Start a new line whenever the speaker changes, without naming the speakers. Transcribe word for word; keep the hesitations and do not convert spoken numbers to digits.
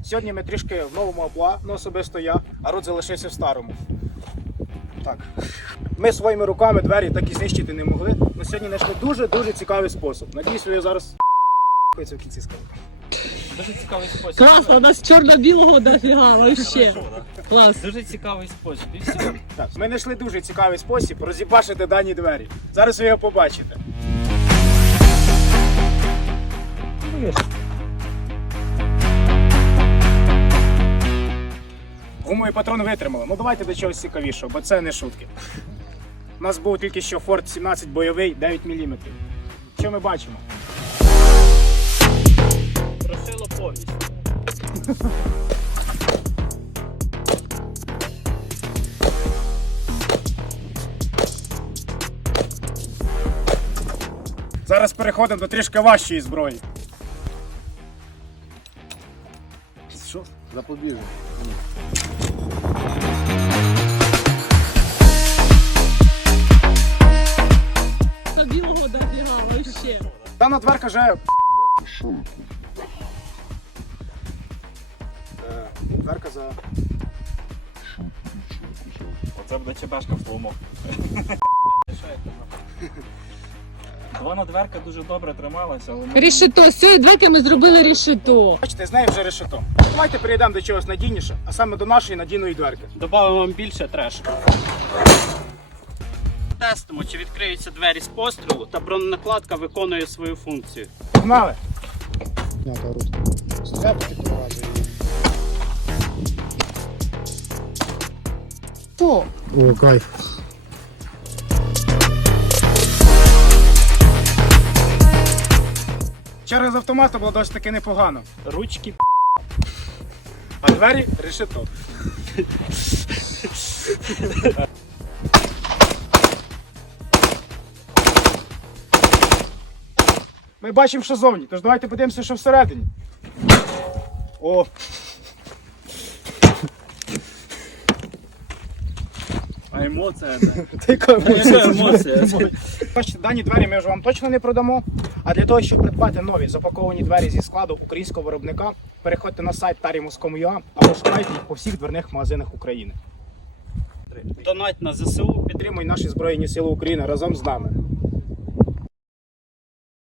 Сьогодні ми трішки в новому амплуа, ну особисто я, а Рут залишився в старому. Так. Ми своїми руками двері так і знищити не могли, але сьогодні знайшли дуже-дуже цікавий спосіб. Надіюсь, ви зараз в кінці скажу.
Дуже цікавий спосіб.
Класно, у нас чорно-білого дофіга, вообще.
Хорошо, да.
Клас.
Дуже цікавий спосіб. І все.
Так, ми знайшли дуже цікавий спосіб розібашити дані двері. Зараз ви його побачите. Гумовий патрон витримали. Ну давайте до чогось цікавішого, бо це не шутки. У нас був тільки що Форд сімнадцять бойовий дев'ять міліметрів. Що ми бачимо?
Прошило повністю.
Зараз переходимо до трішки важчої зброї.
Що? Запобіжник.
Білого дофіга, вообще.
Дана дверка вже... Е, Дверка за...
Оце буде чебешка в твоєму. Вона дверка дуже добре трималася, але ми...
Рішето, з цієї дверки ми зробили рішето.
Бачите, з нею вже решето. Давайте перейдемо до чогось надійніше, а саме до нашої надійної дверки.
Добавимо вам більше трешу. Тестимо, чи відкриються двері з пострілу та броненакладка виконує свою функцію.
Погнали!
О,
О, кайф.
Через автомата було досить таки непогано.
Ручки
А двері решето. Ми бачимо, що зовні, тож давайте подивимося, що всередині. О!
А емоція, да.
Яка
Яка емоція?
Бачите, дані двері ми вже вам точно не продамо. А для того, щоб придбати нові запаковані двері зі складу українського виробника, переходьте на сайт тарімус крапка ком крапка ю а або шукайте їх по всіх дверних магазинах України.
Донать на ЗСУ.
Підтримуй наші Збройні Сили України разом з нами.